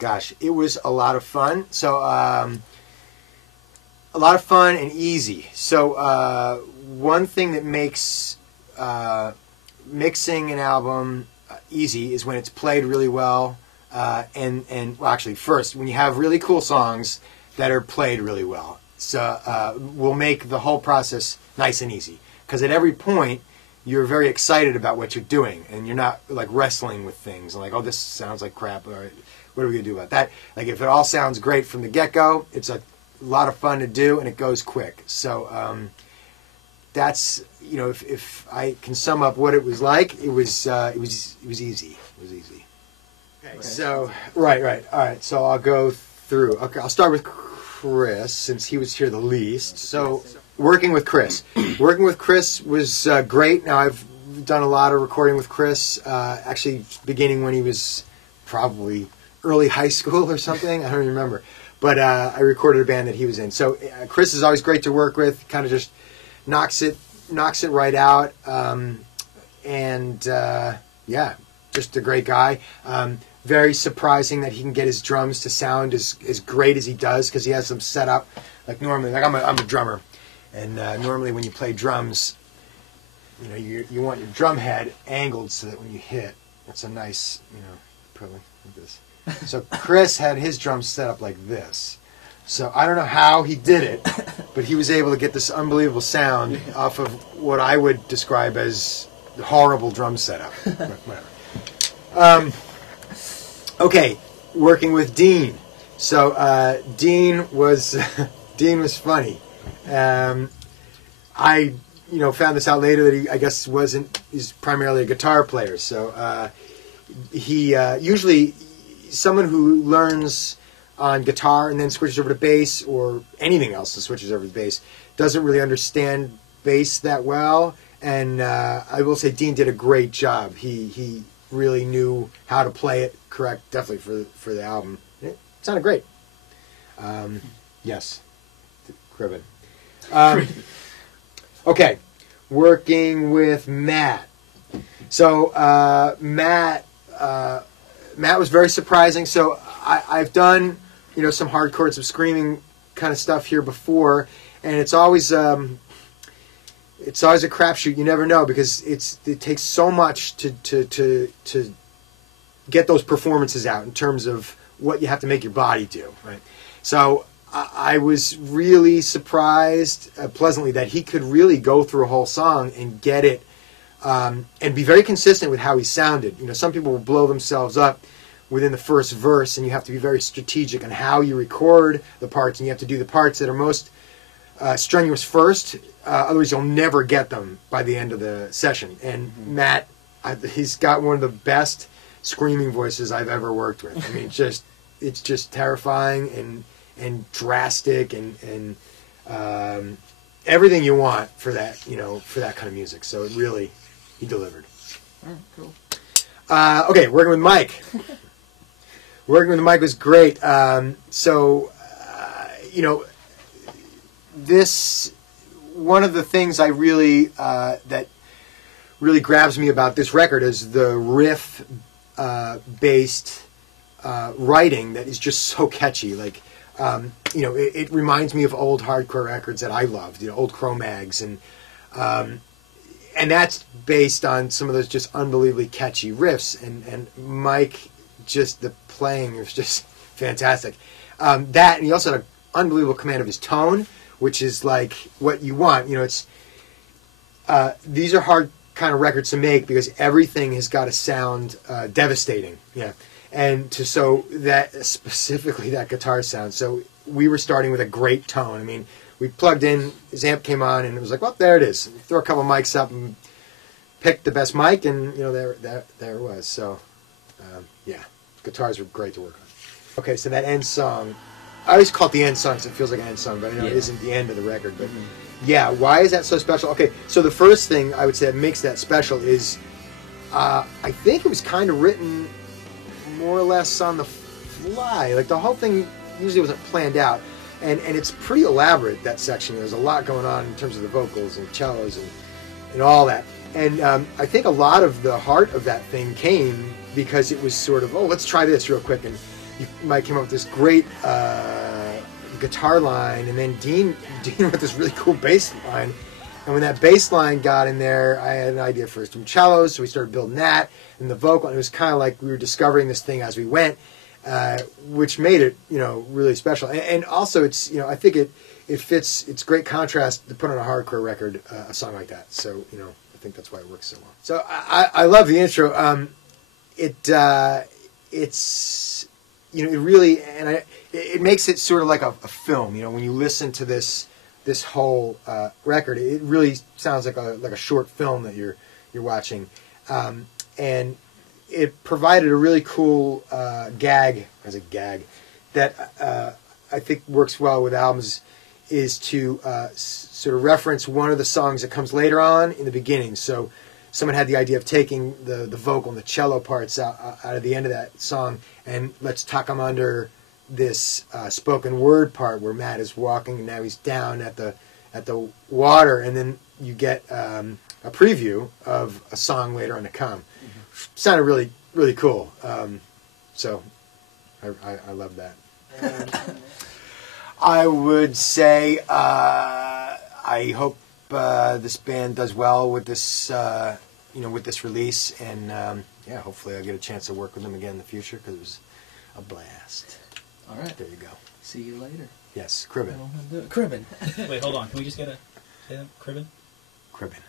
Gosh, it was a lot of fun. So, a lot of fun and easy. So, one thing that makes mixing an album easy is when it's played really well. And well, actually, first, when you have really cool songs that are played really well. So, we'll make the whole process nice and easy. Because at every point, you're very excited about what you're doing, and you're not like wrestling with things and like, oh, this sounds like crap. All right, what are we gonna do about that? Like, if it all sounds great from the get-go, it's a lot of fun to do, and it goes quick. So that's, you know, if I can sum up what it was like, it was easy. It was easy. Okay, so right. All right, so I'll go through. Okay, I'll start with Chris since he was here the least. So. Working with Chris was great. Now, I've done a lot of recording with Chris, actually beginning when he was probably early high school or something. I don't remember. But I recorded a band that he was in. So Chris is always great to work with, kind of just knocks it right out. Yeah, just a great guy. Very surprising that he can get his drums to sound as great as he does, because he has them set up like normally. Like I'm a drummer. And normally when you play drums, you know, you want your drum head angled so that when you hit, it's a nice, you know, probably like this. So Chris had his drums set up like this. So I don't know how he did it, but he was able to get this unbelievable sound off of what I would describe as the horrible drum setup. Whatever. Okay, working with Dean. So Dean was funny. I, you know, found this out later that he, I guess, he's primarily a guitar player. So he usually, someone who learns on guitar and then switches over to bass, or anything else that switches over to bass, doesn't really understand bass that well. And I will say Dean did a great job. He really knew how to play it correct, definitely for the album. It sounded great. Yes, Cribbin. Okay, working with Matt. So Matt was very surprising. So I've done, you know, some hardcore, some screaming kind of stuff here before, and it's always a crapshoot. You never know, because it takes so much to get those performances out in terms of what you have to make your body do, right? So I was really surprised, pleasantly, that he could really go through a whole song and get it, and be very consistent with how he sounded. You know, some people will blow themselves up within the first verse, and you have to be very strategic on how you record the parts, and you have to do the parts that are most strenuous first, otherwise you'll never get them by the end of the session. And Matt, he's got one of the best screaming voices I've ever worked with. I mean, it's just terrifying and drastic and everything you want for that, you know, for that kind of music. So it really, he delivered. Oh, cool. Okay, working with Mike. Working with Mike was great. You know, one of the things I really, that really grabs me about this record is the riff based writing that is just so catchy. Like, you know, it reminds me of old hardcore records that I loved, you know, old Cro-Mags, and that's based on some of those just unbelievably catchy riffs. And Mike, just the playing was just fantastic. That, and he also had an unbelievable command of his tone, which is like what you want. You know, it's these are hard kind of records to make because everything has got to sound devastating. Yeah. And so that, specifically that guitar sound. So we were starting with a great tone. I mean, we plugged in, his amp came on, and it was like, well, there it is. Throw a couple mics up and pick the best mic, and, you know, there it was. So, yeah, guitars were great to work on. Okay, so that end song, I always call it the end song because it feels like an end song, but I know it isn't the end of the record. But yeah, why is that so special? Okay, so the first thing I would say that makes that special is I think it was kind of written more or less on the fly. Like, the whole thing usually wasn't planned out, and it's pretty elaborate, that section. There's a lot going on in terms of the vocals and cellos and all that. And I think a lot of the heart of that thing came because it was sort of, oh, let's try this real quick. And Mike came up with this great guitar line, and then Dean with this really cool bass line. And when that bass line got in there, I had an idea for some cellos, so we started building that, and the vocal. And it was kind of like we were discovering this thing as we went, which made it, really special. And also, it's, I think it fits. It's great contrast to put on a hardcore record, a song like that. So, I think that's why it works so well. So I love the intro. It's it really, and it makes it sort of like a film. When you listen to this whole record, it really sounds like a short film that you're watching, and it provided a really cool gag that I think works well with albums, is to sort of reference one of the songs that comes later on in the beginning. So someone had the idea of taking the vocal and the cello parts out of the end of that song, and let's tuck them under this spoken word part where Matt is walking and now he's down at the water, and then you get a preview of a song later on to come. Mm-hmm. Sounded really, really cool. So I love that. I would say I hope this band does well with this with this release, and hopefully I'll get a chance to work with them again in the future, because it was a blast. All right. There you go. See you later. Yes, Cribbin. Cribbin. Wait, hold on. Can we just get a... Say that? Cribbin? Cribbin.